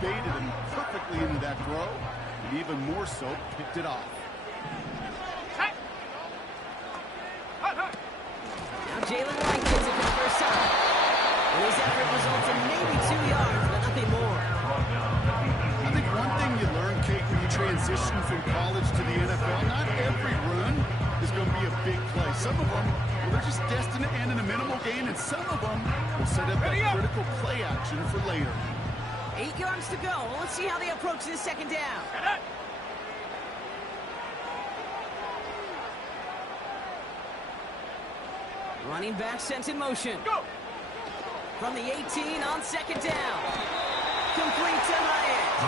baited him perfectly into that throw, and even more so, picked it off. Now Jalen White gets it for the first time. And his effort results in maybe 2 yards, but nothing more. I think one thing you learn, Kate, when you transition from college to the NFL, not every run is going to be a big play. Some of them, well, they're just destined to end in a minimal gain, and some of them will set up that critical play action for later. 8 yards to go. Let's see how they approach this second down. Running back sent in motion. Go! From the 18 on second down. Complete to Hyatt.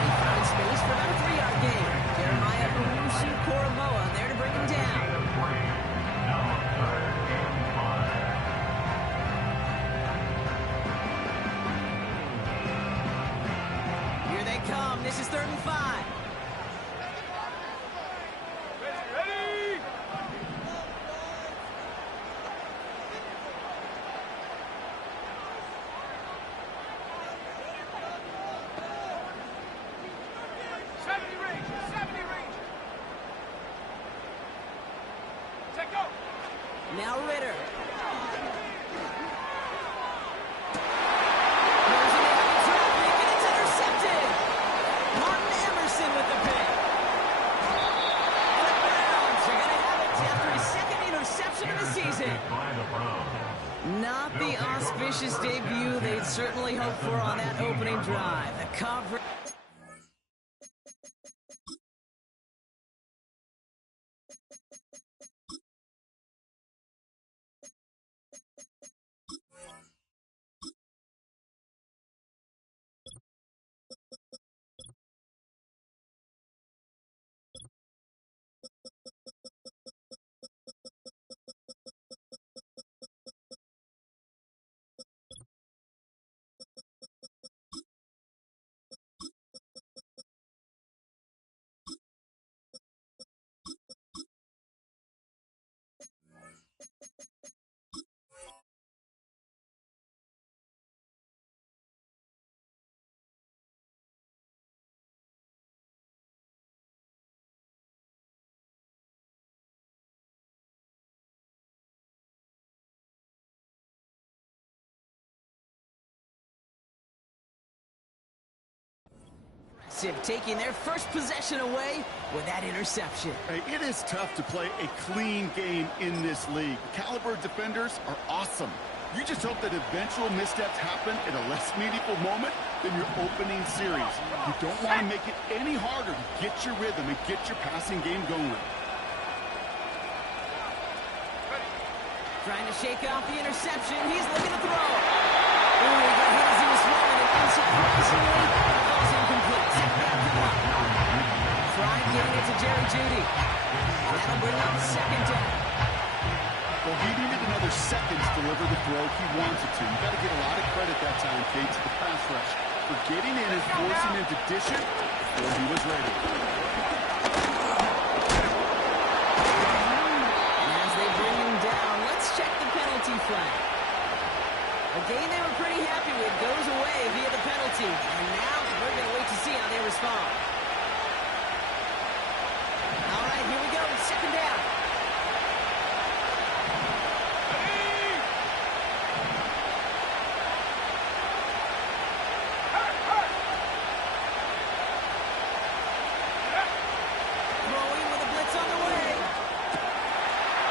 He found space for about a 3-yard gain. Jeremiah Owusu-Koramoah there to bring him down. Here they come. This is 3rd and 5. Ready! Now Ritter. It's intercepted. Martin Emerson with the pick. And the Browns are going to have it after his second interception of the season. Not the auspicious debut they'd certainly hoped for on that opening drive. The coverage. Taking their first possession away with that interception. Hey, it is tough to play a clean game in this league. The caliber of defenders are awesome. You just hope that eventual missteps happen in a less meaningful moment than your opening series. You don't want to make it any harder to get your rhythm and get your passing game going. Trying to shake off the interception. He's looking to throw. Ooh, he got hit as he was throwing, and unsurprisingly, falls incomplete. Second down to one. Tried getting it to Jerry Jeudy. That'll bring up second down. Well, he needed another second to deliver the throw he wanted to. You got to get a lot of credit that time, Kate, to the pass rush for getting in and forcing him to dish it before he was ready. And as they bring him down, let's check the penalty flag. A game they were pretty happy with goes away via the penalty. And now we're going to wait to see how they respond. All right, here we go. Second down. Throwing with a blitz on the way.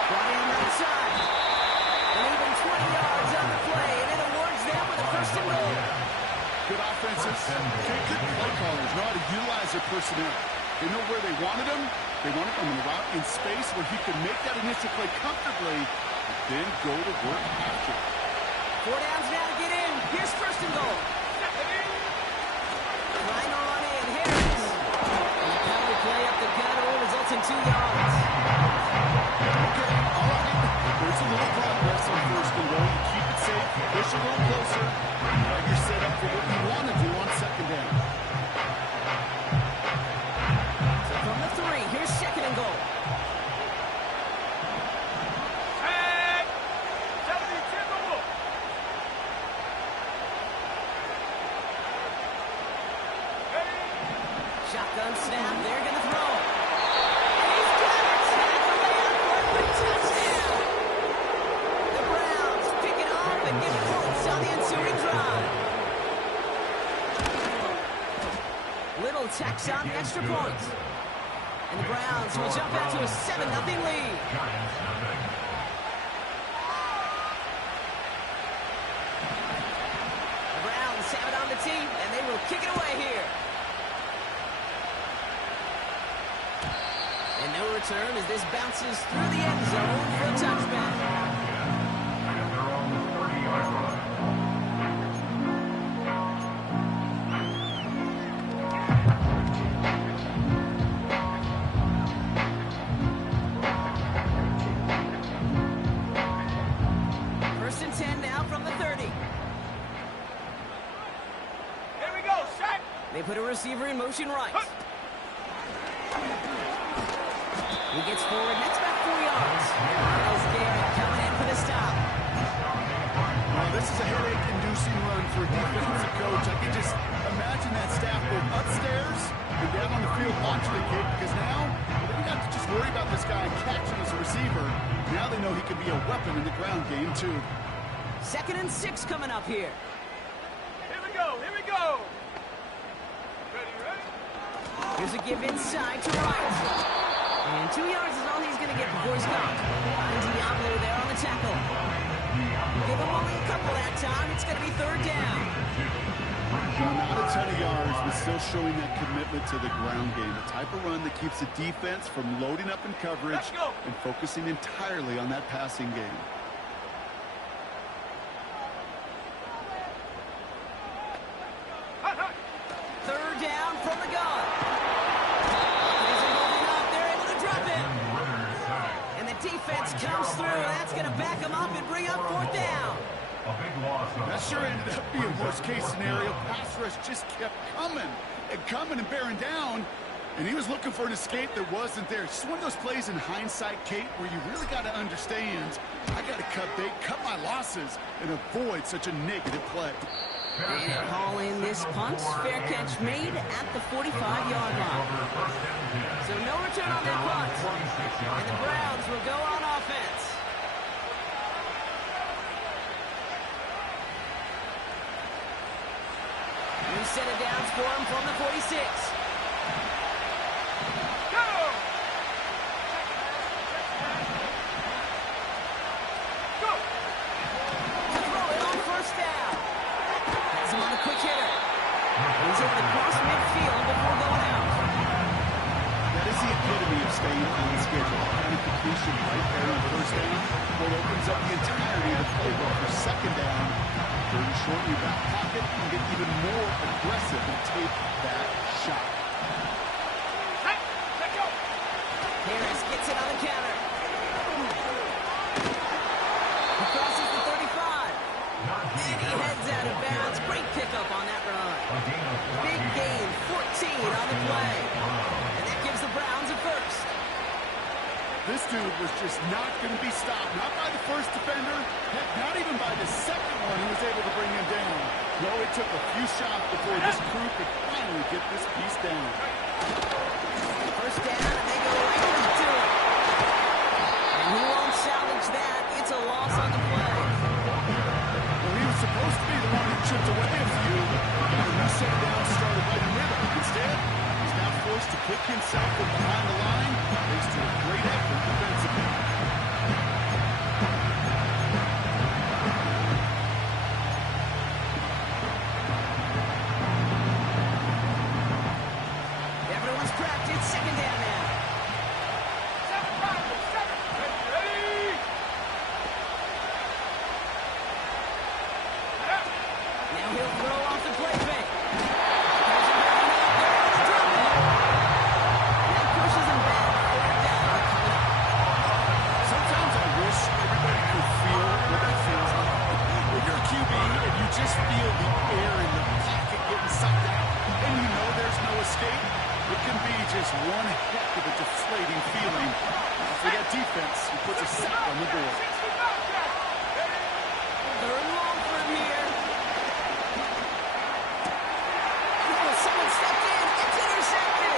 Brought in outside. And even 20 yards on the play. And it awards them with a first and goal. Good offenses. Good play callers know how to utilize their personnel. They know where they wanted him. They wanted him in the route in space where he could make that initial play comfortably, and then go to work after. 4 downs now to get in. Here's first and goal. Trying to run in. Harris. And the power play up the gutter results in 2 yards. Okay, all right. There's a little progress on first and goal. Keep it safe. Push a little closer. Now you're set up for what you want to do on second down. So from the 3, here's second and goal. Shotgun snap. They're going to throw it. He's got it. Snap the layup for a touchdown. The Browns pick it up and get points on the ensuing drive. Little tacks on the extra point. And the Browns will jump out to a 7-0 lead. The Browns have it on the tee, and they will kick it away here. And no return as this bounces through the end zone for a touchback. They put a receiver in motion right. He gets forward, that's about 4 yards. Miles Garrett coming in for the stop. Well, this is a headache-inducing run for a defensive coach. I can just imagine that staff going upstairs and down on the field watching the kid, because now they don't have to just worry about this guy catching as a receiver. Now they know he can be a weapon in the ground game, too. 2nd and 6 coming up here. Here we go, here we go. Here's a give inside to right. And 2 yards is all he's going to get before he's gone. Finds Diablo there on the tackle. Give him only a couple that time. It's going to be 3rd down. Not a ton of yards, but still showing that commitment to the ground game. The type of run that keeps the defense from loading up in coverage and focusing entirely on that passing game. Third down from the gun. Defense comes through, and that's going to back him up and bring up 4th down. That sure ended up being worst-case scenario. Pass rush just kept coming and bearing down, and he was looking for an escape that wasn't there. It's just one of those plays in hindsight, Kate, where you really got to understand, I got to cut bait, cut my losses, and avoid such a negative play. And haul in this punt. Fair catch made at the 45-yard line. So no return on that punt. And the Browns will go on offense. We set it down for him from the 46. Go! Go! To throw it on 1st down. Has him on the quick hitter. He's able to cross midfield before going out. That is the epitome of staying on schedule. Having completion right there on 1st down, what opens up the entirety of the playbook for 2nd down. Third and short in your back pocket, and get even more aggressive and take that shot. Harris gets it on the counter. He crosses the 35. And he heads out of bounds. Great pickup on that run. Big gain, 14 on the play. And that gives the Browns a 1st. This dude was just not going to be stopped. Not by the first defender. Heck, not even by the second one who was able to bring him down. No, it took a few shots before this crew could finally get this piece down. 1st down, and they go right to it. And he won't salvage that. It's a loss on the play. Well, he was supposed to be the one who chipped away a few. And the set down started right in rhythm. Instead, he's now forced to pick himself from behind the line, thanks to a great effort defensively. Everyone's prepped. It's 2nd down now. 7. Ready? Now he'll throw off the play fake. That pushes him back. 4th down. Sometimes I wish everybody could feel what that feels like. When you're a QB and you just feel the air in the pocket getting sucked out, and you know there's no escape, it can be just one heck of a deflating feeling. For that defense, who puts a sack on the board. 3rd and long for him here. Oh, someone stepped in. It's intercepted.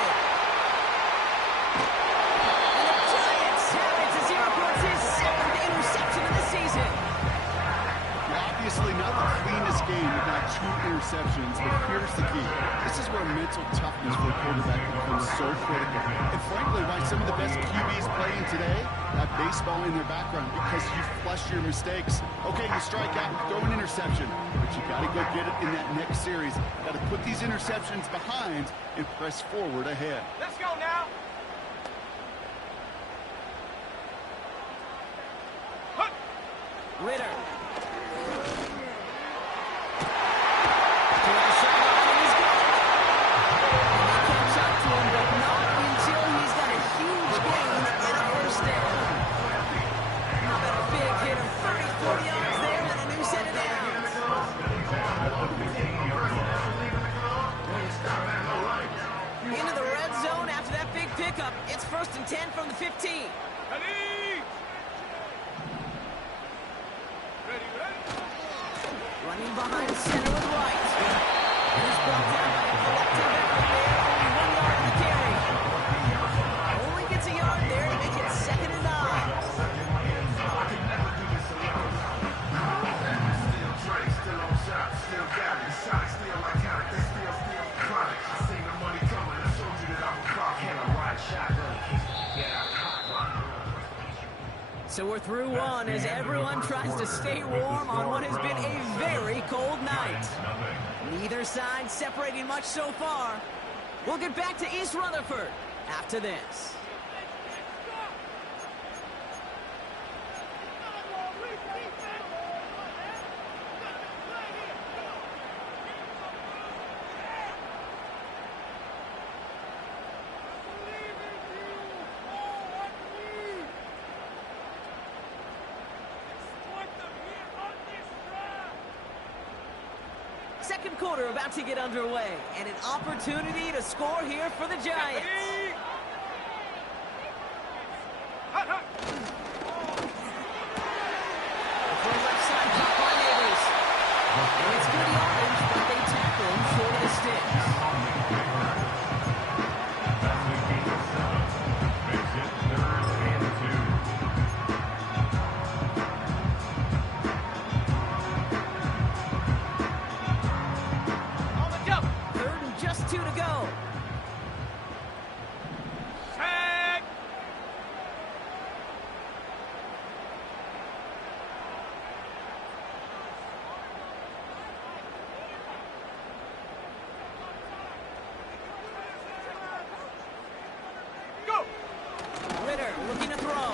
game with now 2 interceptions, but here's the key. This is where mental toughness for a quarterback becomes so critical. And frankly, why some of the best QBs playing today have baseball in their background, because you flush your mistakes. Okay, you strike out, throw an interception, but you got to go get it in that next series. Got to put these interceptions behind and press forward ahead. Let's go now. Ritter. Into the red zone after that big pickup. It's 1st and 10 from the 15. Ready? Running behind center with White. He's brought down by a collective effort there. Only 1 yard to carry. Only gets a yard there to make it 2nd and 9. So we're through one as everyone tries to stay warm on what has been a very cold night. Neither side separating much so far. We'll get back to East Rutherford after this. Second quarter about to get underway, and an opportunity to score here for the Giants. Hot, hot. From left side, caught by Neighbors. And it's good yardage, but they tackle him short of the sticks. Looking to throw. Able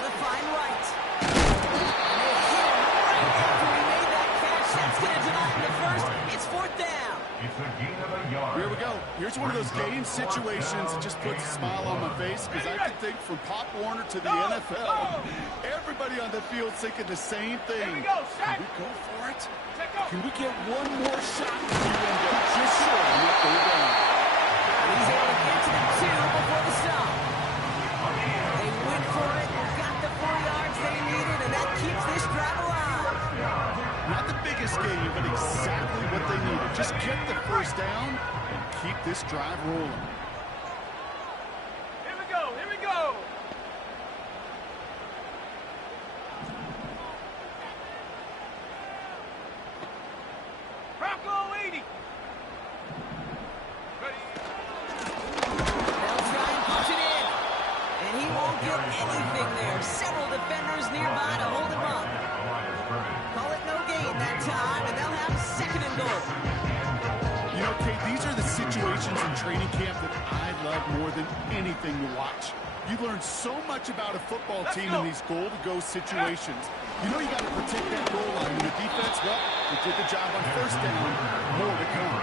to find Wright. And they hit him right after he made that catch. That's going to deny him the first. It's 4th down. It's a gain of a yard. Here we go. Here's one of those game situations that just puts a smile on my face, because I can think from Pop Warner to the NFL. Everybody on the field thinking the same thing. Here we go, Can we go for it? Check out. Can we get one more shot? You end up just short of what they're doing. He's able to get to the 2 before the stop. They went for it and got the 4 yards they needed, and that keeps this drive alive. Not the biggest game, but exactly what they needed. Just get the first down and keep this drive rolling. Here we go. Here we go. Bronco 80. Ready? They'll try and push it in. And he won't get anything there. Several defenders nearby to hold him up. Call it no gain that time, and they'll have 2nd and goal. You know, Kate, these are the situations in training camp that I love more than anything to watch. You learn so much about a football team in these goal-to-go situations. You know you got to protect that goal line. And the defense, well, they did the job on 1st down. More to come.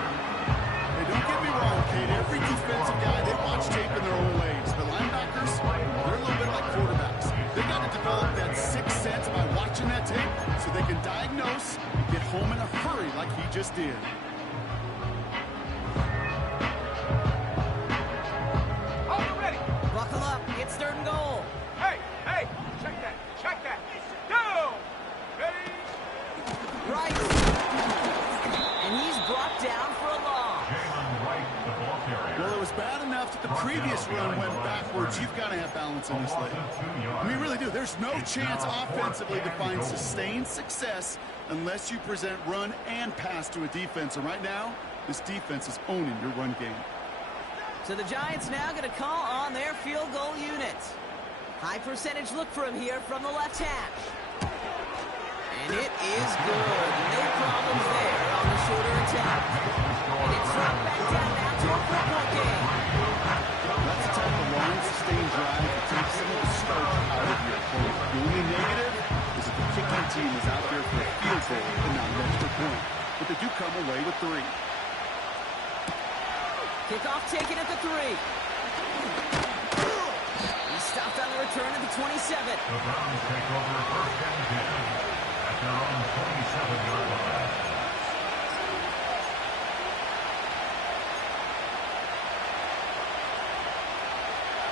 Hey, don't get me wrong, Kate. Every defensive guy, they watch tape in their own ways. But linebackers, they're a little bit like quarterbacks. They got to develop that sixth sense by watching that tape so they can diagnose and get home in a hurry like he just did. Buckle up. It's 3rd and goal. Hey, hey, check that. Check that. Down. Ready? Right. And he's brought down for a loss. Well, it was bad enough that the previous run went backwards. You've got to have balance in this league. We really do. There's no chance offensively to find sustained success unless you present run and pass to a defense. And right now, this defense is owning your run game. So the Giants now going to call on their field goal unit. High percentage look for him here from the left hash. And it is good. No problems there on the shorter attack. And it's dropped back down now to a 4-point game. That's the type of long, sustained drive that takes some of the starch out of your opponent. The only negative is that the kicking team is out there for a field goal and not an extra point. But they do come away with 3. Kickoff taken at the 3. He stopped on the return at the 27. The Browns take over first and 10 at their own 27-yard line.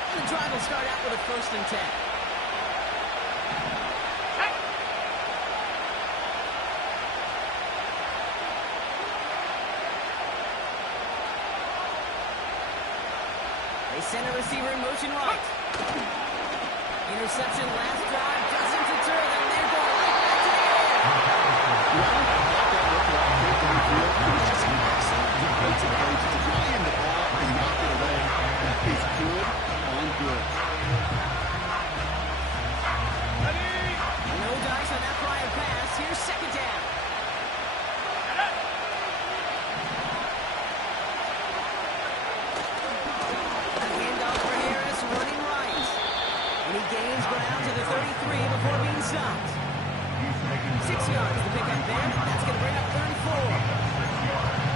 The drive will start out with a 1st and 10. They send a receiver in motion right. Interception last drive doesn't deter them. They're going right back to the air. Just an excellent defensive play to deny him the ball and knock it away. That is good on good. No dice on that prior pass. Here's 2nd down. A handoff for Harris running right. And he gains ground to the 33 before being stopped. 6 yards to pick up there. That's going to bring up 3rd and 4.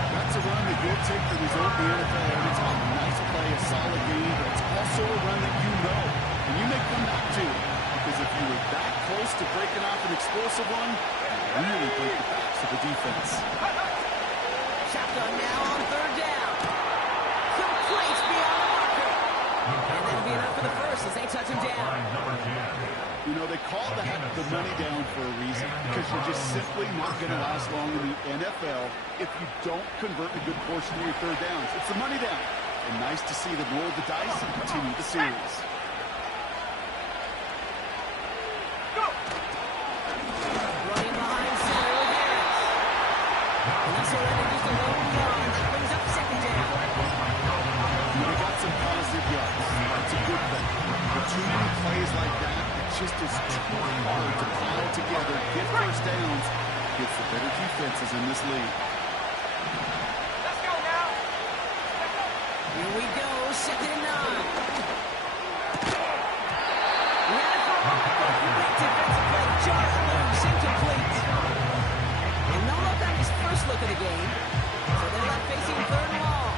That's a run that will take the result in the NFL every time. A nice play, a solid game, but it's also a run that you know, and you may come back to. Because if you were that close to breaking off an explosive one, you really break the backs of the defense. Shotgun now on 3rd down. Complete beyond the marker. And that'll be enough for the first as they touch him down. You know, they call that the money down for a reason, because you're just simply not going to last long in the NFL if you don't convert a good portion of your 3rd downs. It's the money down. And nice to see them roll the dice and continue the series. Running behind center with Harris. And that's already just a lone yard. That brings up 2nd down. They got some positive yards. That's a good thing. But too many plays like that, it just is too hard to pile together, get 1st downs, gets the better defenses in this league. Let's go now. Here we go, 2nd and 9. We had it for a moment, but a great defensive play. Jarred loose, incomplete. And no look on his first look of the game. So they're left facing 3rd and long.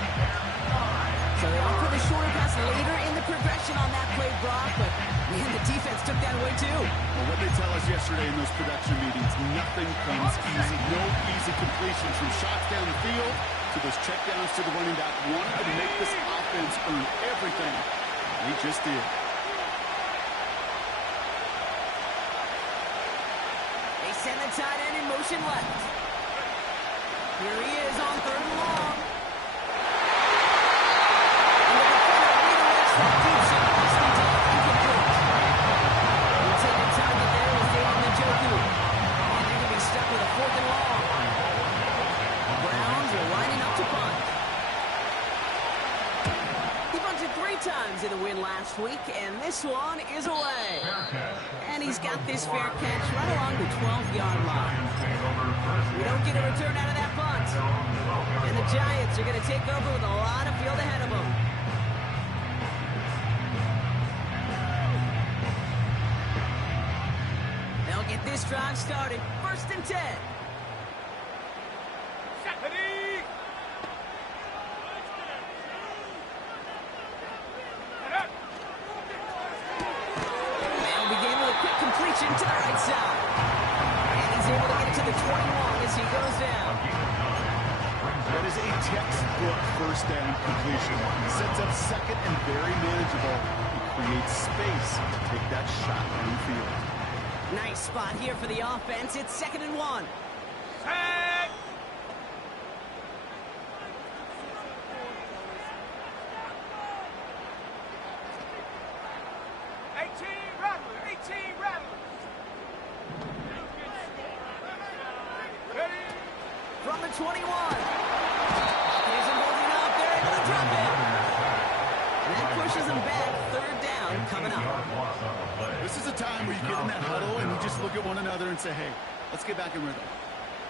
So they offer the shorter pass later in the progression on that play, Brock, but man, the defense took that away too. Well, what they tell us yesterday in those production meetings, nothing comes easy. No easy completions from shots down the field to those checkdowns to the running back. Wanted to make this offense earn everything. They just did. They send the tight end in motion left. Here he is on 3rd and long. And the defender redirects that deep shot. Nicely done, incomplete. Intended target there was David Njoku. And they're going to be stuck with a 4th and long. The Browns are lining up to punt. He punted 3 times in the win last week, and this one is away. And he's got this fair catch right along the 12-yard line. We don't get a return out of that punt. And the Giants are going to take over with a lot of field ahead of them. They'll get this drive started. 1st and 10. They'll begin with a quick completion to the right side. And he's able to get it to the 21 as he goes down. That is a textbook 1st down completion. Sets up 2nd and very manageable. It creates space to take that shot downfield. Nice spot here for the offense. It's 2nd and 1. Set. team rattlers. Ready? From the 21. He's holding up. They're able to drop it. And that pushes them back. Third down coming up. This is a time where you get in that huddle and you just look at one another and say, hey, let's get back in rhythm.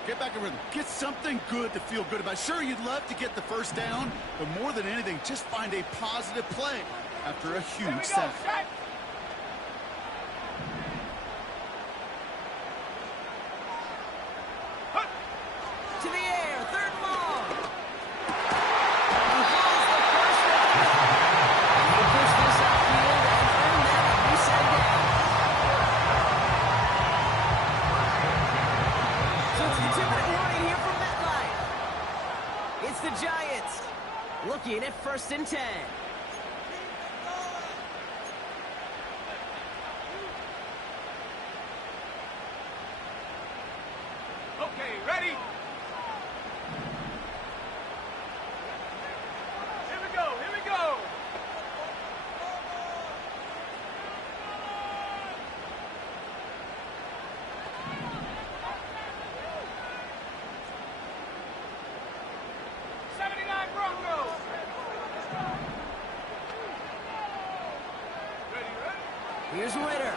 Get back in rhythm. Get something good to feel good about. Sure, you'd love to get the first down, but more than anything, just find a positive play after a Here we huge go. sack. Set. Huh. To the air. Third and long. He hauls the first one. And they push this upfield and earn that reset down. So it's the 2-minute warning here from MetLife. It's the Giants looking at 1st and 10. Okay, ready? Here we go, here we go. '79 Broncos. Ready, ready? Here's Ritter.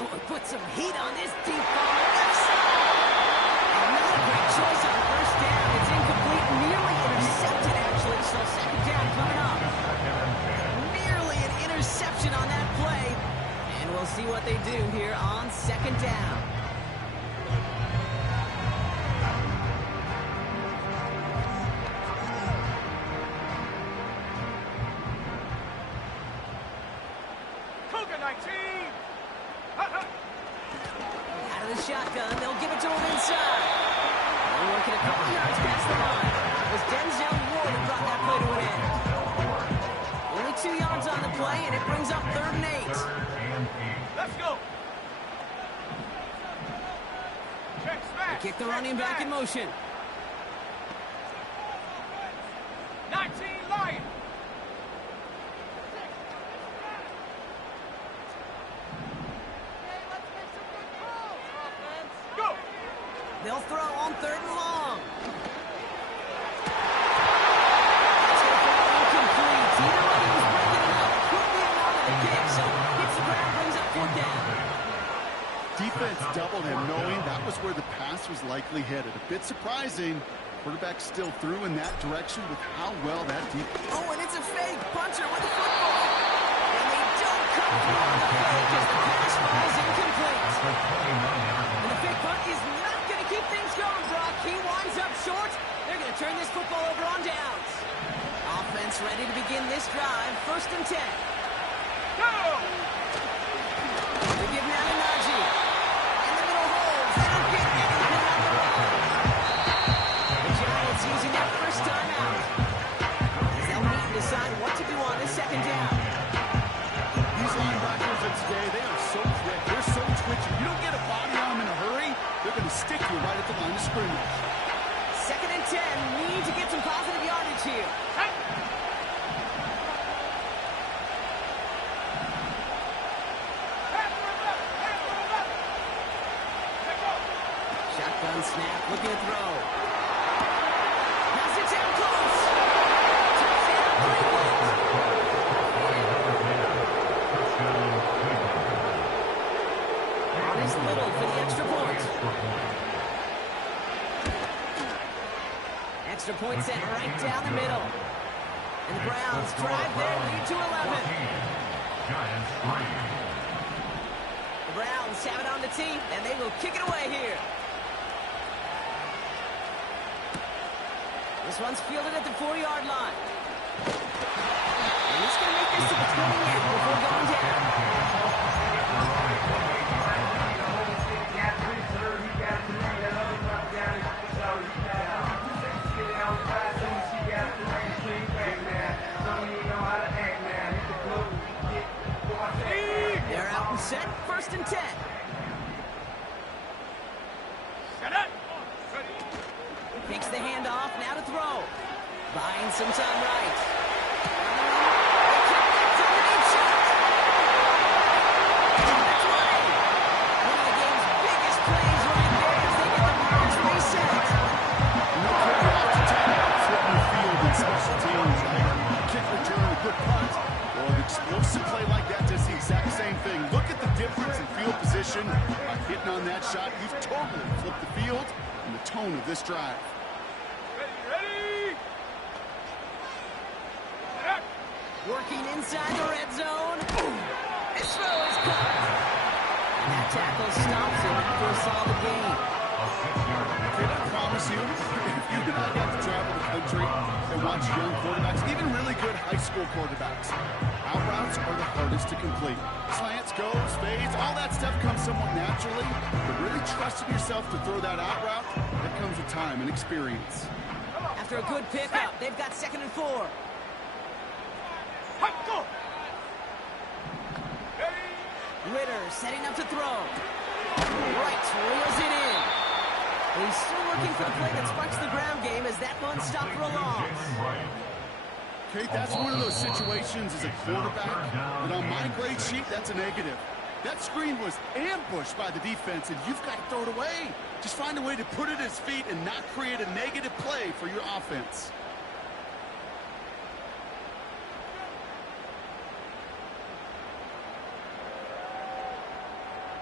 Oh, put some heat on this deep ball left side. And not a great choice on 1st down. It's incomplete, nearly intercepted actually. So 2nd down coming up. Nearly an interception on that play. And we'll see what they do here on 2nd down. Cougar 19. Out of the shotgun, they'll give it to him inside. They're working a couple yards past the line. It was Denzel Ward who brought that play to an end. Only 2 yards on the play, and it brings up 3rd and 8. Let's go. Check smash. Kick the check running back in smash. motion. 19 Lions. Go. They'll throw on 3rd and long. That's going to fall incomplete. Either way, he was breaking it up. Could be another the kick, so hits the ground, brings up 4th down. Defense doubled him, knowing that was where the pass was likely headed. A bit surprising. Quarterback still threw in that direction with how well that defense. Oh, and it's a fake. Puncher with the football. And they don't come through on the fake as the pass falls incomplete. And the fake punt is not going to keep things going, Brock. He winds up short. They're going to turn this football over on downs. Offense ready to begin this drive. 1st and 10. Go. They give now to Najee. In the middle holes. They don't get anything on the run. The Giants using their first time out. As they'll need to decide what to do on this 2nd down. These linebackers of today, they are so quick. They're so twitchy. You don't get a body on them in a hurry, they're going to stick you right at the line of scrimmage. 2nd and 10. Need to get some positive yardage here. Hey. Shotgun snap, looking to throw. Knocks it down close. Touchdown, Cleveland. Honest Little for the extra point. Extra point set right down the middle. And the Browns drive their lead to 11. Giants 3. The Browns have it on the tee, and they will kick it away here. This one's fielded at the 4-yard line. And he's going to make this to the 28 before going down. They're out and set, 1st and 10. Set up. Ready. Takes the handoff, now to throw. Buying some time right. They kick that to the deep shot. tone of this drive. Ready? Working inside the red zone. His throw is caught. And that tackle stops him after a solid gain. Can I promise you, if you and I got to travel the country and watch young quarterbacks, even really good high school quarterbacks, out routes are the hardest to complete. Slants, goes, fades, all that stuff comes somewhat naturally, but really trusting yourself to throw that out route, that comes with time and experience. After a good pickup, they've got 2nd and 4. Go! Ritter setting up to throw. Right, reels it in. He's still looking for the play that sparks the ground game as that one stopped for a loss. Kate, that's one of those situations as a quarterback that on my grade sheet, that's a negative. That screen was ambushed by the defense, and you've got to throw it away. Just find a way to put it at his feet and not create a negative play for your offense.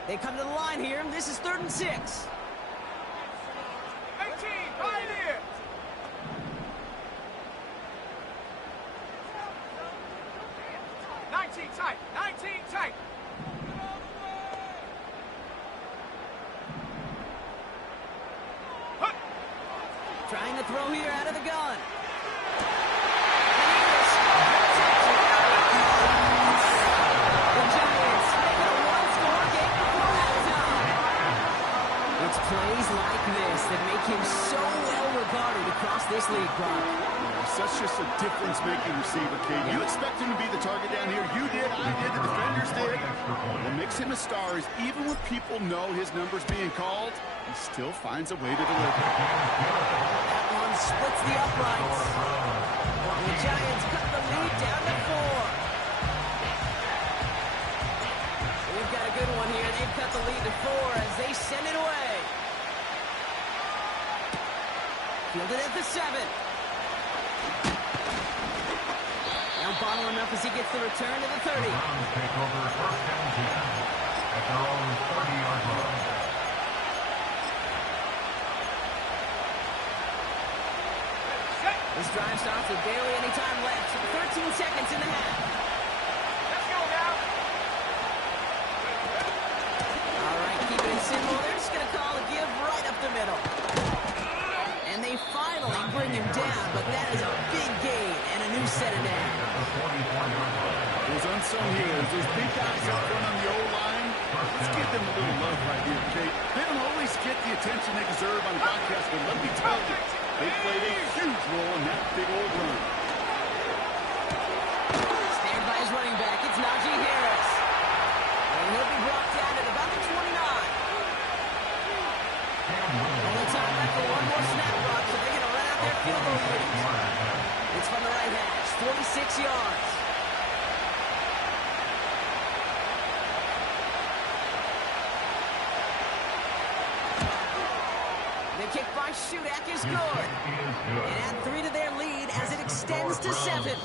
They come to the line here. This is 3rd and 6. 18, Pioneer! Tight, 19 tight. Trying to throw here out of the gun. The Giants make it a one-score game before halftime. It's plays like this that make him so well regarded across this league, Brock. Such just a difference-making receiver, Kate. You expect him to be the target down here. You did, I did, the defenders did. What makes him a star is even when people know his number's being called, he still finds a way to deliver. That one splits the uprights. The Giants cut the lead down to 4. We've got a good one here. They've cut the lead to 4 as they send it away. Fielded at the 7. Now bottle him up as he gets the return to the 30. The Browns take over 1st and 10 at their own 30-yard line. This drive starts with barely any time left. 13 seconds in the half. Let's go now. All right, keep it simple. They're just going to call a give right up the middle. And they finally bring him down, but that is a big gain and a new set of downs. Those unsung heroes, those big guys up front on the O-line, let's give them a little love right here, Kate. They don't always get the attention they deserve on the broadcast, but let me tell you, they played a huge role in that big old run. Snared by his running back, it's Najee Harris. And he'll be brought down at about the 29. Only time left for one more snap, Rock, so they're going to run out their field goal units. It's from the right hash, 46 yards. The kick by Shudak is good. And add 3 to their lead as it extends to 7.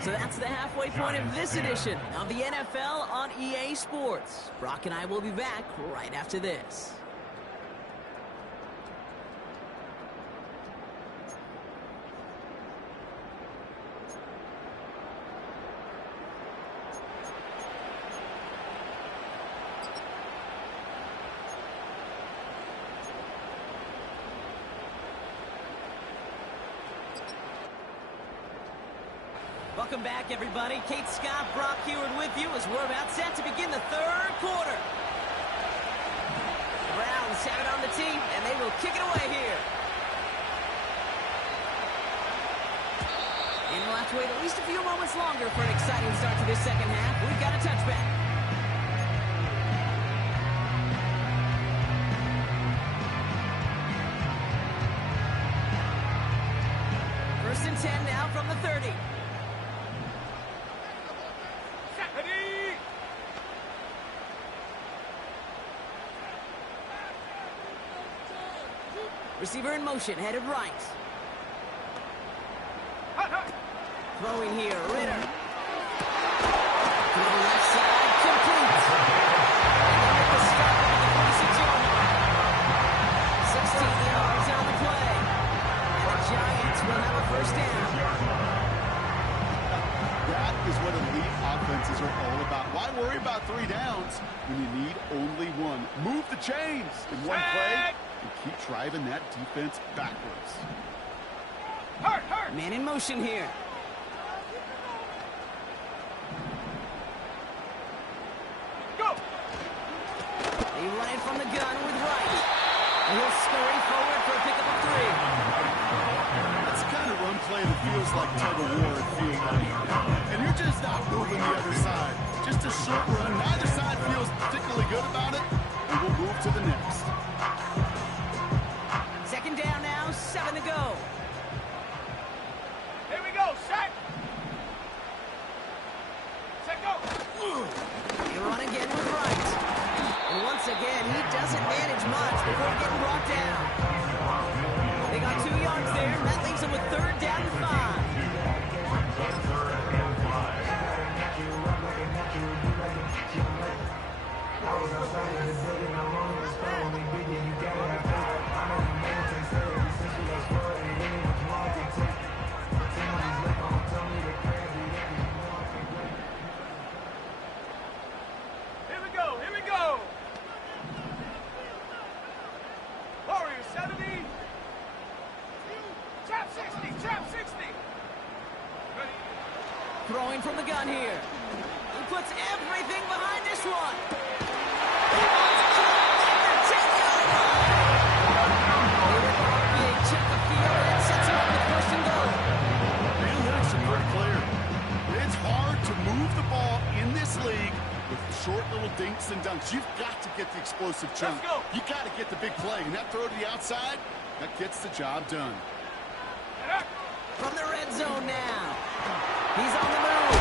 So that's the halfway point of this edition of the NFL on EA Sports. Brock and I will be back right after this. Welcome back, everybody. Kate Scott, Brock Heward with you as we're about set to begin the 3rd quarter. The Browns have it on the tee, and they will kick it away here. And we'll have to wait at least a few moments longer for an exciting start to this second half. We've got a touchback. First and 10 now from the 30. Receiver in motion, headed right. Throwing here, Ritter. To the left side, complete. And they make the stop at the 46-yard line. 16 yards first down. That is what elite offenses are all about. Why worry about 3 downs when you need only one? Move the chains in one play and keep driving that defense backwards. Hurt, hurt. Man in motion here. Go. They run it from the gun with Wright. And he'll scurry forward for a pickup of 3. That's the kind of run play that feels like tug of war at field goal. And you're just not moving the other side. Just a short run. Neither side feels particularly good about it. And we'll move to the next. Second down now, 7 to go. Here we go. Set. Set, go. They run again with Wright. And once again, he doesn't manage much before getting brought down. They got 2 yards there, and that leaves them with 3rd down and 5. Here we go. Here we go. Warriors 70. Trap 60. Trap 60. Ready. Throwing from the gun here. He puts everything behind this one. He wants to kill at the 10-yard line. They rip off big, check the field, and sets him up with 1st and goal. Analytics are pretty clear. It's hard to move the ball in this league with short little dinks and dunks. You've got to get the explosive chunk. Let's go. You got to get the big play. And that throw to the outside, that gets the job done. Get up. From the red zone now. He's on the move.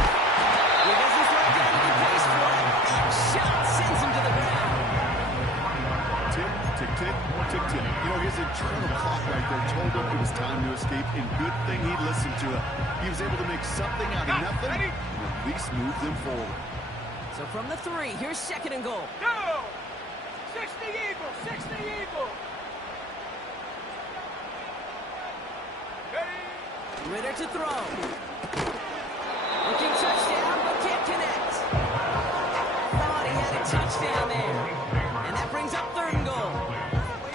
He doesn't slow down to get pace for it. Big shot sends him to the ground. Tick, tick, tick, tick, tick. You know, his internal clock right there told him it was time to escape, and good thing he listened to it. He was able to make something out of nothing and at least move them forward. So from the 3, here's 2nd and goal. Go. 60 Eagle. 60 Eagle. Ready. Ritter to throw. Looking touchdown, but can't connect. Thought he had a touchdown there. And that brings up 3rd and goal.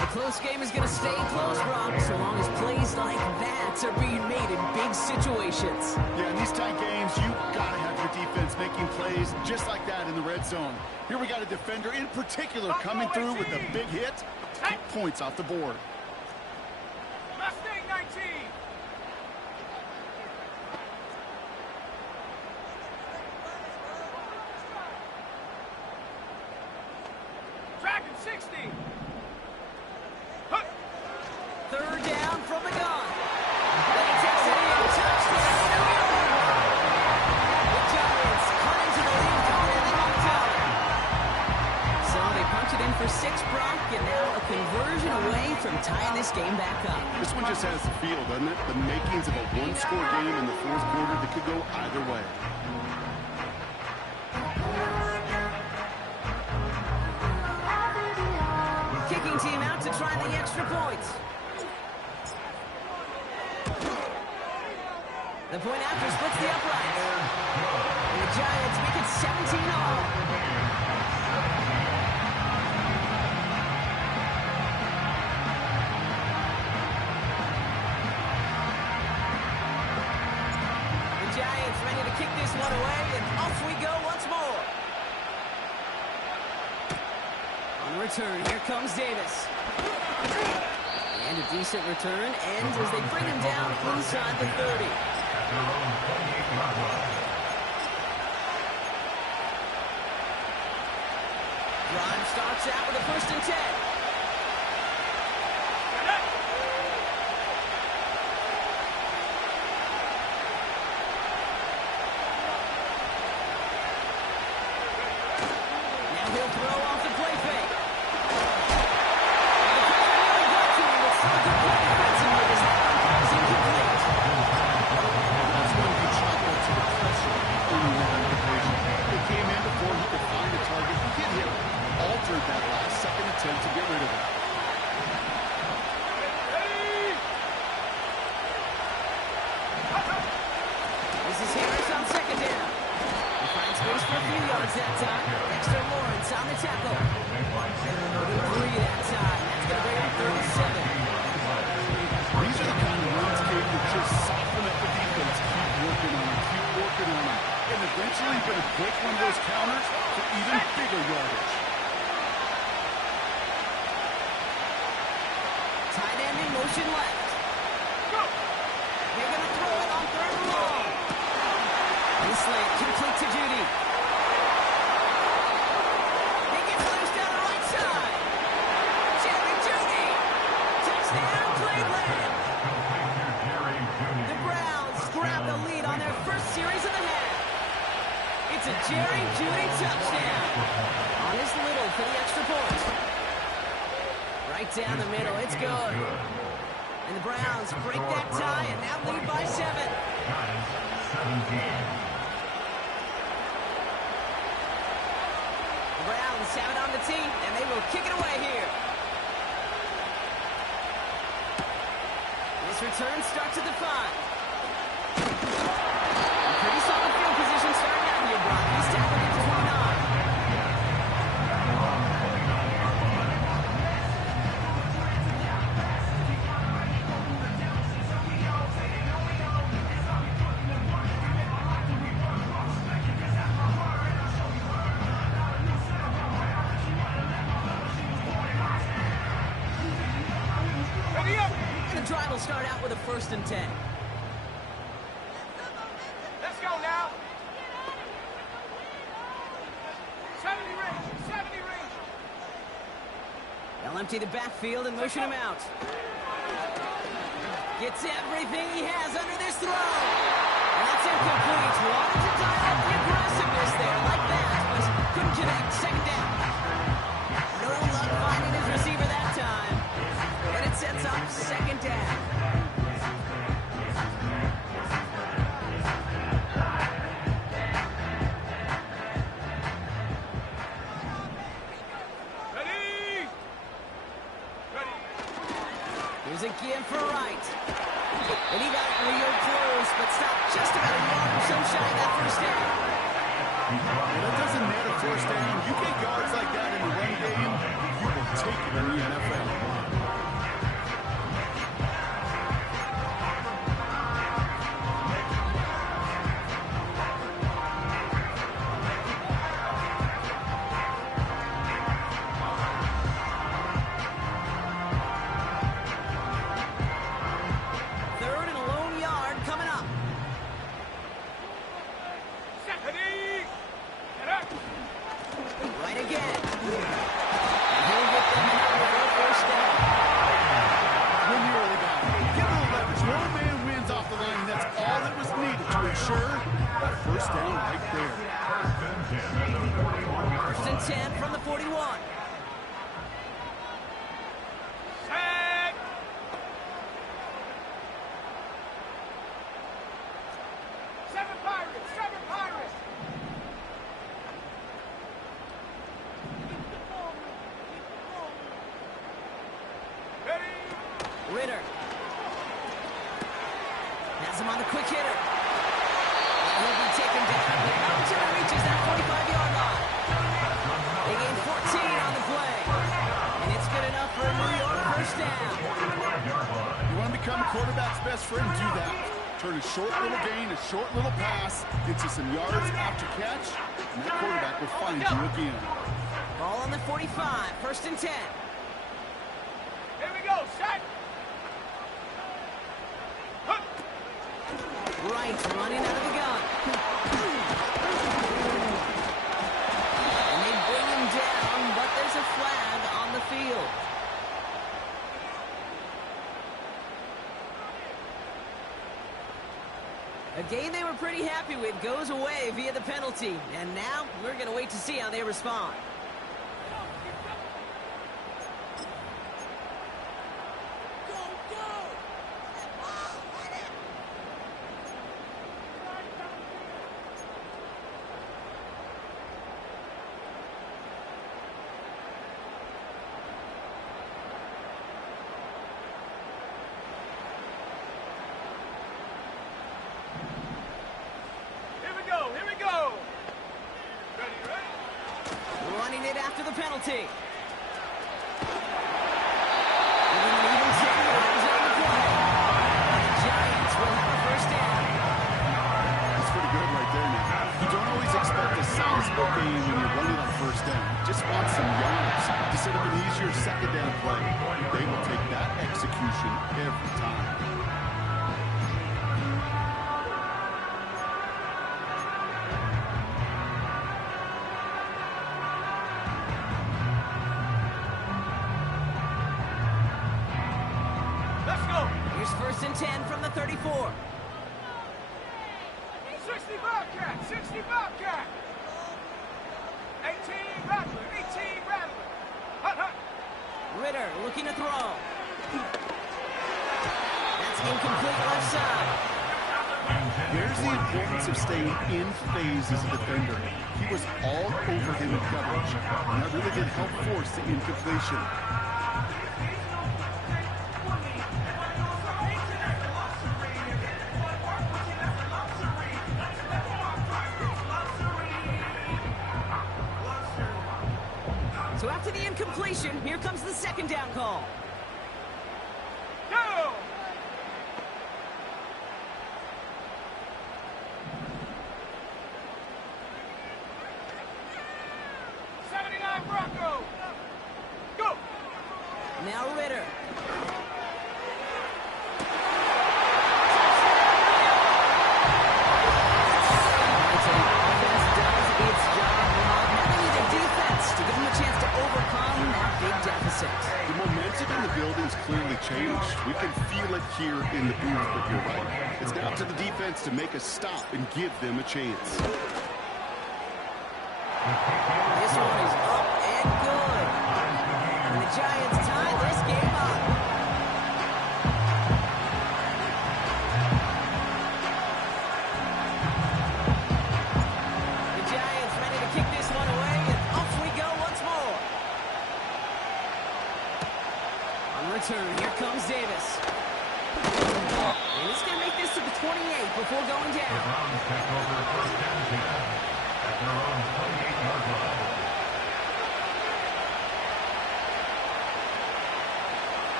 The close game is going to stay close, Brock, so long as plays like that are being made in big situations. Yeah, in these tight games, you got to have your defense making plays just like that in the red zone. Here we got a defender in particular coming through with a big hit to keep points off the board. Mustang 19. Dragon 60. Hook. 3rd down from the gun. Then he takes it in. Touchdown. The Giants cut into the lead coming in the hometown. So they punch it in for 6, Brock, and now a conversion away from tying this game back up. This one just has the feel, doesn't it? The makings of a one-score game in the 4th quarter that could go either way. Kicking team out to try the extra points. The point after splits the uprights. And the Giants make it 17 all. The Giants ready to kick this one away, and off we go once more. On the return, here comes Davis. And a decent return ends as they bring him down inside the 30. Drive starts out with a 1st and 10. Now he'll throw off the play fake. That's when you chop up to the pressure in that equation. It came in before he could find a target. He hit him, altered that last-second attempt to get rid of it. yards that time. Dexter Lawrence on the tackle. 3 that time. That's going to bring him 37. These are the kind of runs, Kate, that just soften up the defense. Keep working on them, keep working on them. And eventually you're going to break one of those counters for even bigger yardage. Tight end in motion left. They're going to throw it on 3rd and long. This slant complete to Judy. He gets loose down the right side. Jerry Judy. Touchdown, Cleveland. The Browns grab the lead on their first series of the half. It's a Jerry Judy touchdown. On his little for the extra point. Right down the middle. It's good. And the Browns break that tie and now lead by 7. The Browns have it on the tee, and they will kick it away here. This return starts at the 5. Pretty solid field position starting out here, Brock. He's tackled at the 29. The drive will start out with a 1st and 10. Let's go now. 70 range, 70 range. They'll empty the backfield and motion him out. Gets everything he has under this throw. And that's incomplete. Wanted to dial up the aggressiveness there like that, but couldn't connect. 2nd down. No luck finding his receiver that time. And it sets up 2nd down. Ready? Ready. Here's a give for Wright. And he got it real close, but stopped just about a yard or so shy of that 1st down. And it doesn't matter 1st down. You get yards like that in the run game, you will take it in the NFL. Ready? Get up. Right again. And he'll get them another 1st down. When you're early down, get a little leverage. One man wins off the line, and that's all that was needed to ensure that 1st down right there. 1st and 10 from the 41. Set. Seven Pirates, 7 Pirates. Ready? Ritter. Has him on the quick hitter. And he'll be taken down, but not until he reaches that 45-yard line. They gain 14 on the play. And it's good enough for a New York 1st down. You want to become a quarterback's best friend, do that. Turn a short little gain, a short little pass, get you some yards after catch, and that quarterback will find you again. Ball on the 45, 1st and 10. Here we go, set. Hup. Right, running out of the gun. And they bring him down, but there's a flag on the field. A game they were pretty happy with goes away via the penalty. And now we're going to wait to see how they respond. Here we go, here we go. Ready? the penalty. Within an even 10 yards on the play. And the Giants will have a first down. That's pretty good right there now. You don't always expect a sizable gain when you're running on first down. Just want some yards to set up an easier second down play. They will take that execution every time. Let's go. Here's first and 10 from the 34. 60 Bobcat. 60 Bobcat. 18 Rattler. 18 Rattler. Hut, hut. Ritter looking to throw. That's incomplete left side. There's the importance of staying in phase as a defender. He was all over him in coverage, and that really did help force the incompletion. So after the incompletion, here comes the second down call. Go. Bronco. Go. Now Ritter. The momentum in the building's clearly changed. We can feel it here in the booth, but you're right. It's now to the defense to make a stop and give them a chance. This one is up and good. And the Giants tie this game up. The Giants ready to kick this one away, and off we go once more. On return, here comes Davis. And he's going to make this to the 28 before going The down. Browns take over first and 10 at their own 28-yard line.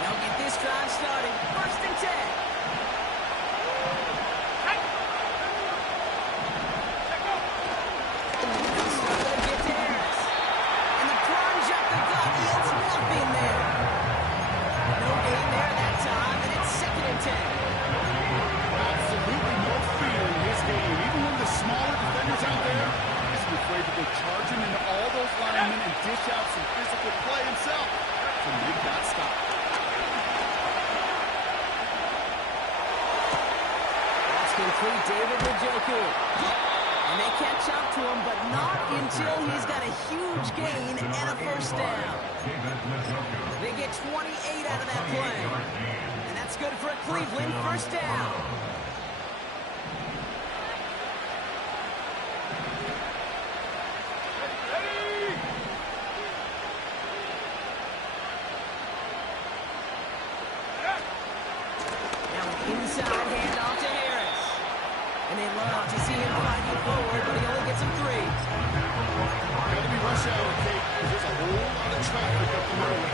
Now get this drive started. First and 10. Struggling to get to Harris. And the plunge up the gut yields nothing there. No gain there that time, and it's second and 10. Absolutely no fear in this game. Even when the smaller defenders out there isn't afraid to go charging into all those linemen and dish out some physical play himself to make that stop. That's complete David Njoku. And they catch up to him, but not until he's got a huge gain and a first down. They get 28 out of that play. And that's good for a Cleveland first down. Ready. Now an inside handoff to Harris. And they love to see him fighting forward, but he only gets him 3. Got to be rush hour, Kate. There's a whole lot of traffic up the road.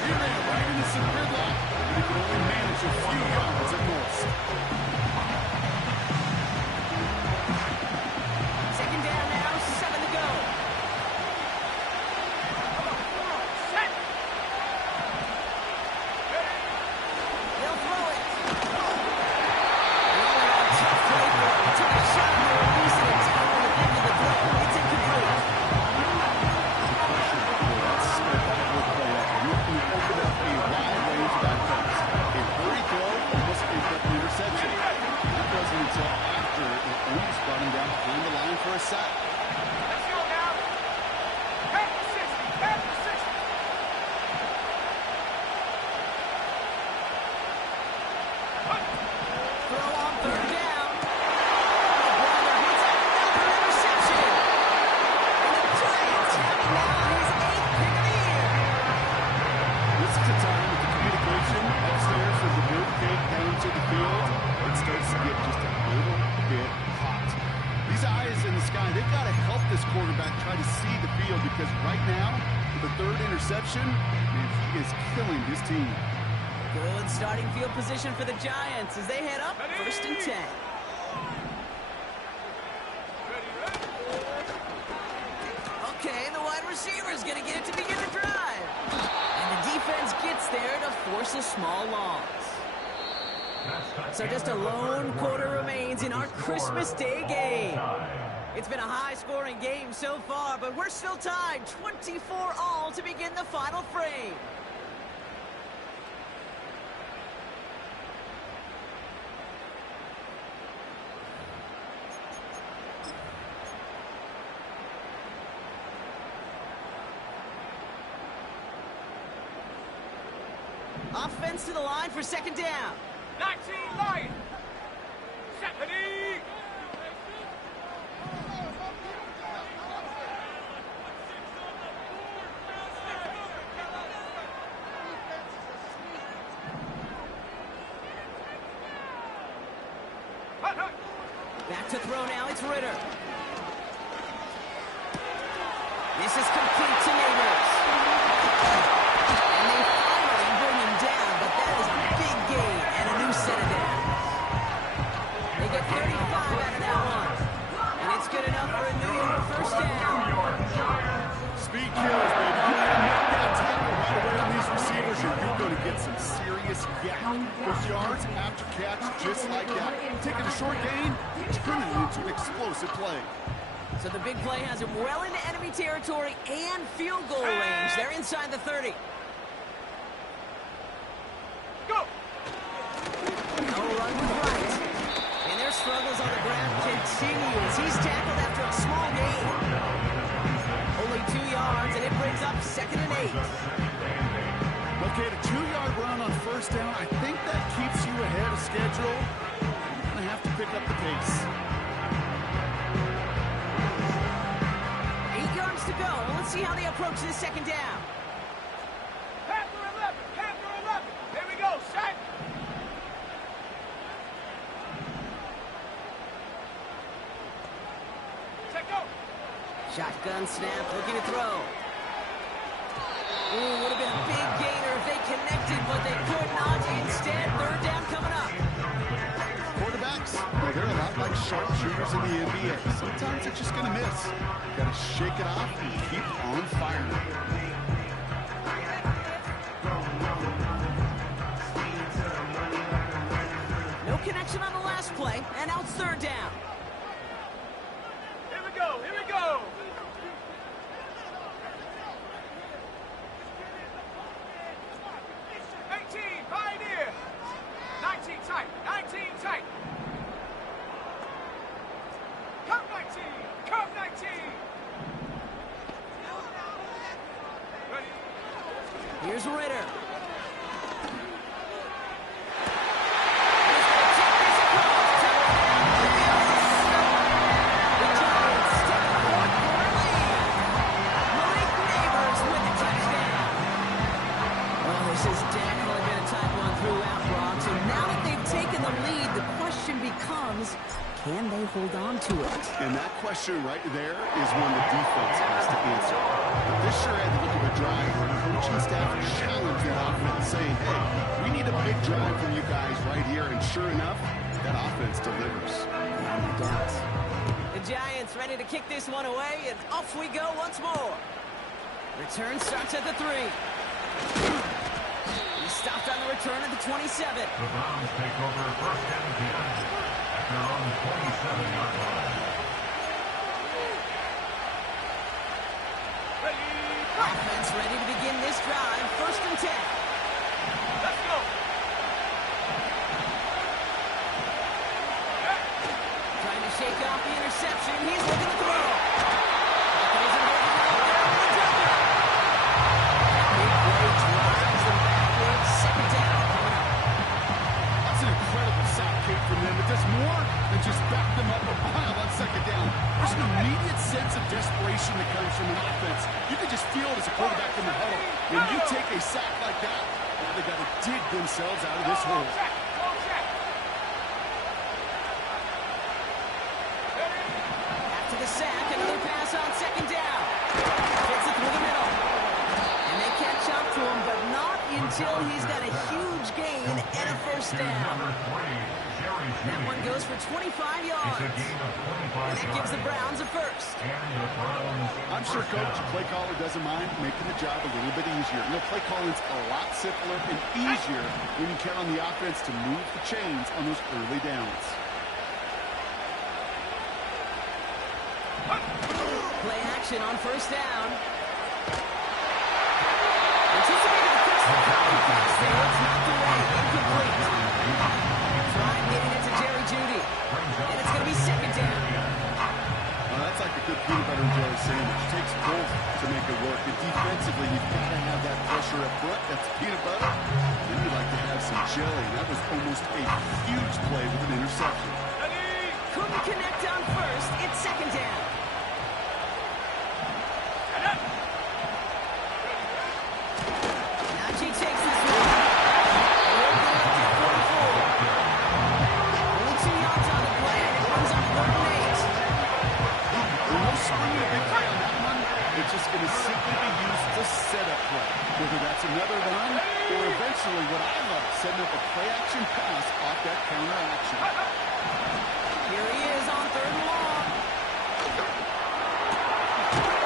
He ran right into some gridlock, but he can only manage a few yards at most. Second down now, 7 to go. Set. They'll throw it. Tough play for him. Took a shot and they were losing it. Tackle at the end of the throw. It's incomplete. quarterback try to see the field, because right now, with the third interception, man, he is killing his team. Good starting field position for the Giants as they head up 1st and 10. Okay, the wide receiver is going to get it to begin the drive. And the defense gets there to force a small loss. So just a lone quarter remains in our Christmas Day game. It's been a high-scoring game so far, but we're still tied 24-all to begin the final frame. Offense to the line for 2nd down. 19 line. Stephanie. Back to throw now, it's Ritter. This is complete to Neighbors. And they finally bring him down, but that is a big gain and a new set of downs. They get 35 out of that one. And it's good enough for a New York 1st down. Speed kills, baby. You gotta make that tackle right away on these receivers, or you're going to get some serious yak. Those yards after catch, just like that. Taking a short gain, turning it into an explosive play. So the big play has him well into enemy territory and field goal range. They're inside the 30. Go! No run with right. And their struggles on the ground continues. He's tackled after a small gain. Only 2 yards, and it brings up 2nd and 8. Okay, the 2-yard run on 1st down, I think that keeps you ahead of schedule. You're going to have to pick up the pace. 8 yards to go. Let's see how they approach this 2nd down. Panther 11. Panther 11. Here we go. Set. Check go. Shotgun snap, looking to throw. Ooh, would have been a big gainer if they connected, but they could not. Instead, 3rd down coming up. Quarterbacks, well, they're a lot like sharpshooters in the NBA. Sometimes they're just going to miss. Got to shake it off and keep on firing. No connection on the last play, and now it's 3rd down. Here we go. Here we go. 18, Pioneer. 19 tight. 19 tight. Come 19. Come 19. Ready? Here's Ritter. Can they hold on to it? And that question right there is one the defense has to answer. But this sure had the look of a drive where the coaching staff challenged that offense, saying, hey, we need a big drive from you guys right here. And sure enough, that offense delivers. Yeah, no doubt. The Giants ready to kick this one away, and off we go once more. Return starts at the 3. He stopped on the return at the 27. The Browns take over 1st and 10 at their own 27-yard line. Offense ready to begin this drive. 1st and 10. Let's go. Trying to shake off the interception. He's looking to throw. Big play drives them backwards. 2nd down coming up. That's an incredible sack kick from them. It does more than just back them up a mile on 2nd down. There's an immediate sense of desperation that comes from an offense. You can just feel it as a quarterback in the huddle. When you take a sack like that, now they got to dig themselves out of this hole. After the sack, another pass on 2nd down. until he's got a huge gain and a first down. That one goes for 25 yards. And that gives the Browns a first. I'm sure Coach play caller doesn't mind making the job a little bit easier. You know, play calling's a lot simpler and easier when you count on the offense to move the chains on those early downs. Play action on first down. Anticipating the fix the copy pass there. It's knocked away. Incomplete. Trying getting it to Jerry Jeudy. And it's going to be second down. That's like a good peanut butter and jelly sandwich. It takes both to make it work. And defensively, you've got to have that pressure up front. That's peanut butter. Then you like to have some jelly. That was almost a huge play with an interception. Couldn't connect on first. It's second down. Najee takes this one. Only 2 yards on the play, and it runs on 3rd and 8. No screen a big play on that one. It's just going to simply be used to set up play. Whether that's another run or eventually what I love, setting up a play-action pass off that counter action. Here he is on 3rd and long.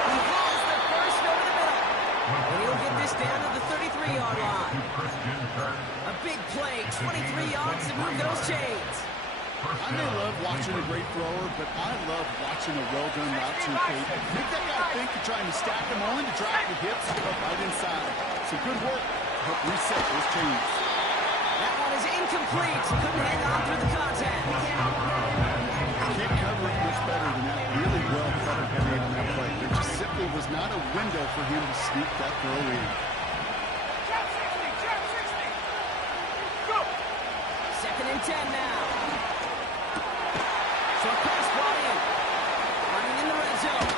He has the first over the middle. And he'll get this down to the 33-yard line. A big play, 23 yards to move those chains. I may love watching a great thrower, but I love watching a well-done route too, Kate. Make that guy think you're trying to stack him only to drop the hips right inside. Some good work to help reset those chains. That one is incomplete. Couldn't hang on through the contact. Can't cover it much better than that. Really well covered head on that play. There just simply was not a window for him to sneak that throw in. Jump 60, go! 2nd and 10 now. Short pass brought in. Running in the red zone.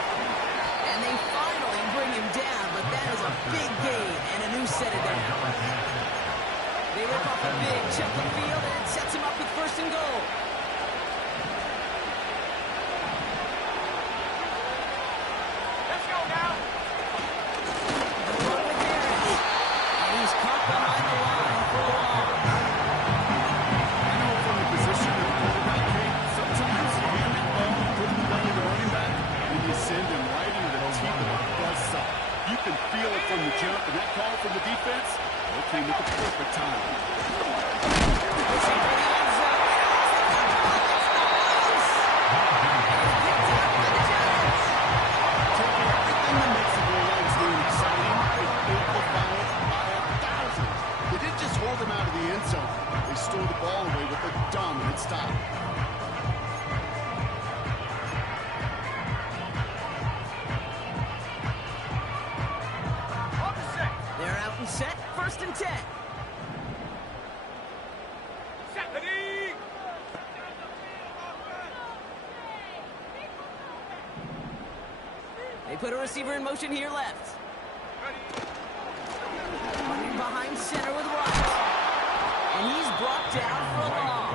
And they finally bring him down, but that is a big gain and a new set of down. They rip off a big chunk of field, and it sets him up with 1st and goal. Let's go now! The run with Harris. And he's caught behind the line for a loss. I know from the position of the quarterback, Kate, sometimes you hand that ball, put it in the belly of the running back, and you send him right into the teeth of the buzzsaw. You can feel it from the jump, and that call from the defense, it came at the perfect time. Taking everything that makes the goal line game exciting and amplify it by 1,000. They didn't just hold him out of the end zone. They stole the ball away with a dominant stop. They're out and set. 1st and 10. Set, ready! They put a receiver in motion here left. Running behind center with Rice. And he's brought down for a loss.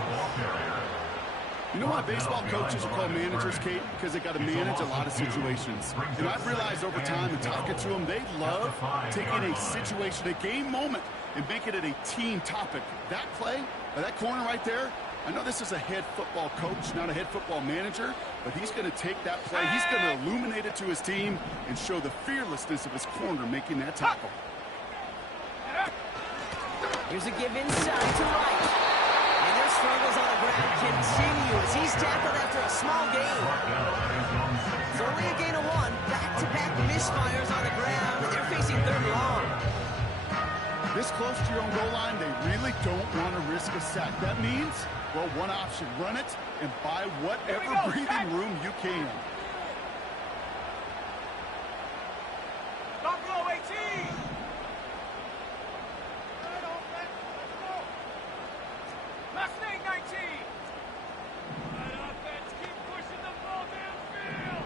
You know why baseball coaches are called managers, Kate? Because they got to manage a lot of situations. And I've realized over time in talking to them, they love taking a situation, a game moment, and making it a team topic. That play, that corner right there, I know this is a head football coach, not a head football manager, but he's going to take that play, he's going to illuminate it to his team and show the fearlessness of his corner making that tackle. Here's a give inside to Wright. And their struggles on the ground continue as he's tackled after a small gain. It's only a gain of 1. Back-to-back misfires on the ground, and they're facing 3rd and long. This close to your own goal line, they really don't want to risk a sack. That means, well, one option, run it and buy whatever breathing room you can. Don't go, 18! Mustang 19! That offense, keep pushing the ball downfield!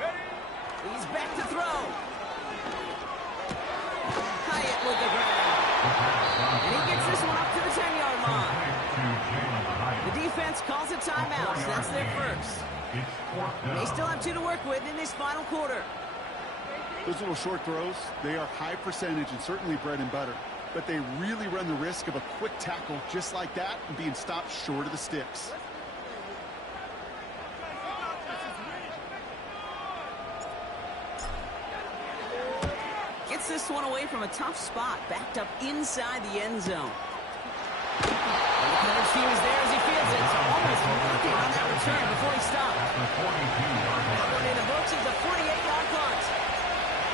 Ready? He's back to throw. Hyatt with the grab. And he gets this one up to the 10-yard line. The defense calls a timeout, so that's their first. They still have 2 to work with in this final quarter. Those little short throws, they are high percentage and certainly bread and butter. But they really run the risk of a quick tackle just like that and being stopped short of the sticks. Gets this one away from a tough spot, backed up inside the end zone. And the coverage team is there as he fields it. Almost working on that return before he stopped. That one in the books is a 48-yard punt.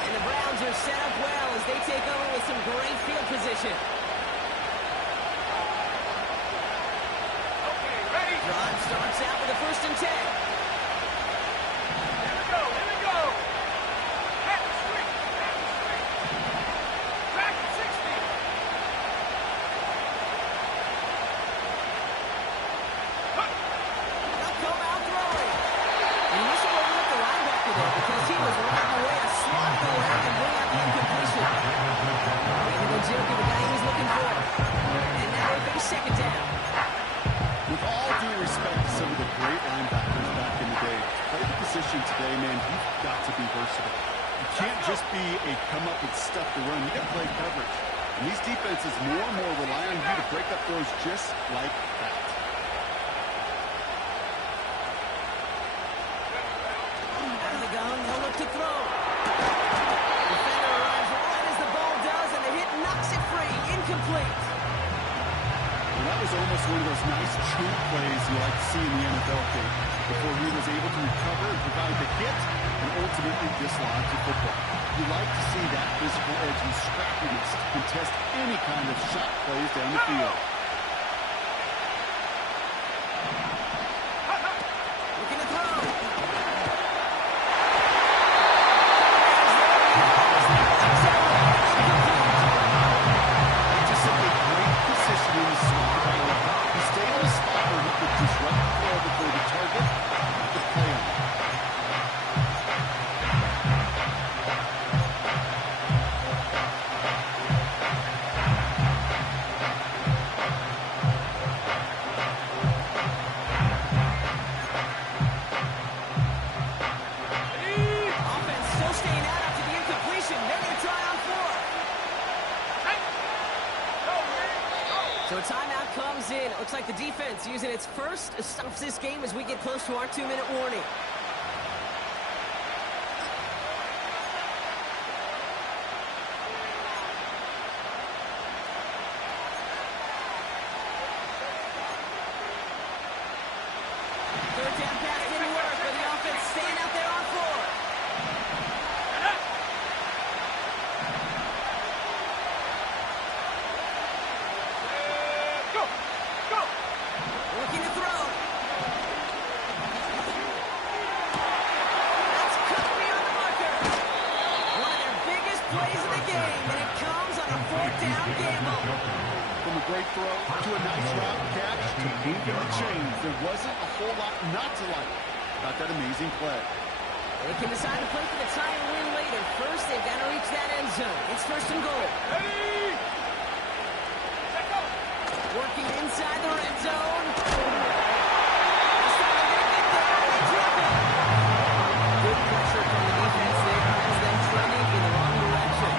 And the Browns are set up well as they take over with some great field position. Okay, ready? Drive starts out with a 1st and 10. Here we go, here we go. Back to street, back to street. Back to 60. They'll come out throwing. And you must have overlooked the linebacker there because he was right away to slot the leg and bring out the incompletion. Maybe the joke of the guy he was looking for. And now we're going to 2nd down. With all due respect to some of the great linebackers back in the day, play the position today, man, you've got to be versatile. You can't just be a come up with stuff to run. You got to play coverage. And these defenses more and more rely on you to break up throws just like that. Out of the gun, he'll look to throw. Defender arrives right as the ball does, and the hit knocks it free. Incomplete. And that was almost one of those nice chunk plays you like to see in the NFL game before he was able to recover and provide the hit and ultimately dislodge the football. You like to see that physical edge and scrappiness to contest any kind of shot plays down the field. Looking to throw. Just simply great positioning, smart play. He stayed in a spot where he could disrupt the throw before the target could play on it. Offense still staying out after the incompletion. They're going to try on 4. So a timeout comes in. It looks like the defense using its first stops this game as we get close to our 2-minute warning. Third down pass didn't work, but the offense staying out there on 4. Go, go. Looking to throw. That's cut beyond the marker. One of their biggest plays of the game, and it comes on a 4th down gamble. From a great throw to a nice route catch to moving the chains, there wasn't a whole lot not to like about that amazing play. They can decide to play for the tie and win later. First, they've got to reach that end zone. It's 1st and goal. Ready? Set go. Working inside the red zone. This time they're going to get there, and they drop it. Good pressure from the defense there has them trending in the wrong direction.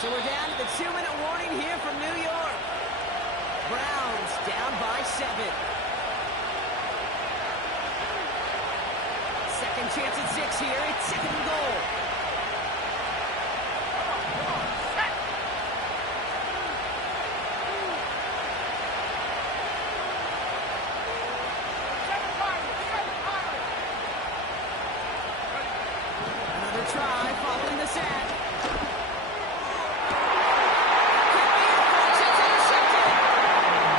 So we're down to the 2-minute warning here from New York. Browns down by 7. Second chance at 6 here. It's 2nd and goal. Another try following the sack. It's intercepted.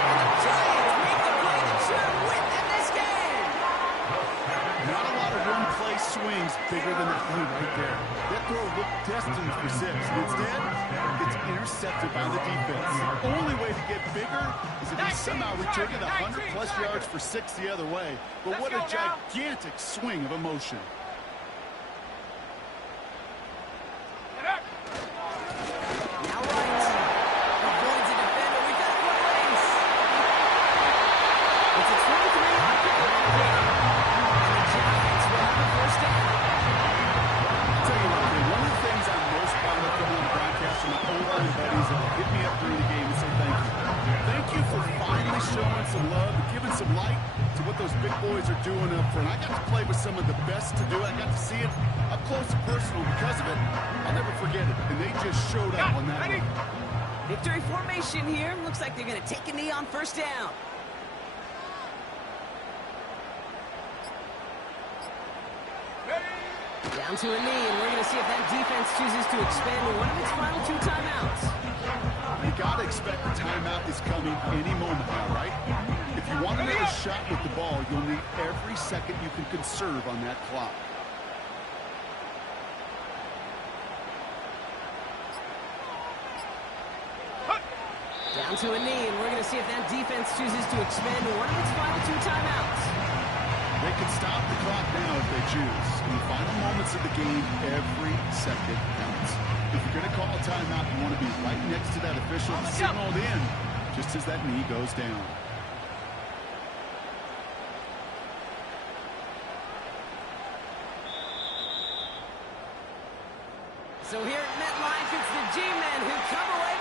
And the Giants make the play that should have win them this game. Not a lot of one-play swings bigger than that play right there. That throw looked destined for 6. Instead, it's intercepted by the defense. The only way to get bigger is if he somehow returned it 100-plus yards for 6 the other way. But what a gigantic swing of emotion. different. I got to play with some of the best to do it. I got to see it up close and personal because of it. I'll never forget it. And they just showed up on that one. Victory formation here. Looks like they're going to take a knee on first down. Down to a knee, and we're going to see if that defense chooses to expand one of its final 2 timeouts. You got to expect the timeout is coming any moment now, right? If you want another shot with the ball, you'll need every second you can conserve on that clock. Down to a knee, and we're going to see if that defense chooses to expand one of its final 2 timeouts. They can stop the clock now if they choose. In the final moments of the game, every second counts. If you're going to call a timeout, you want to be right next to that official signaled in just as that knee goes down. So here at MetLife, it's the G-men who come away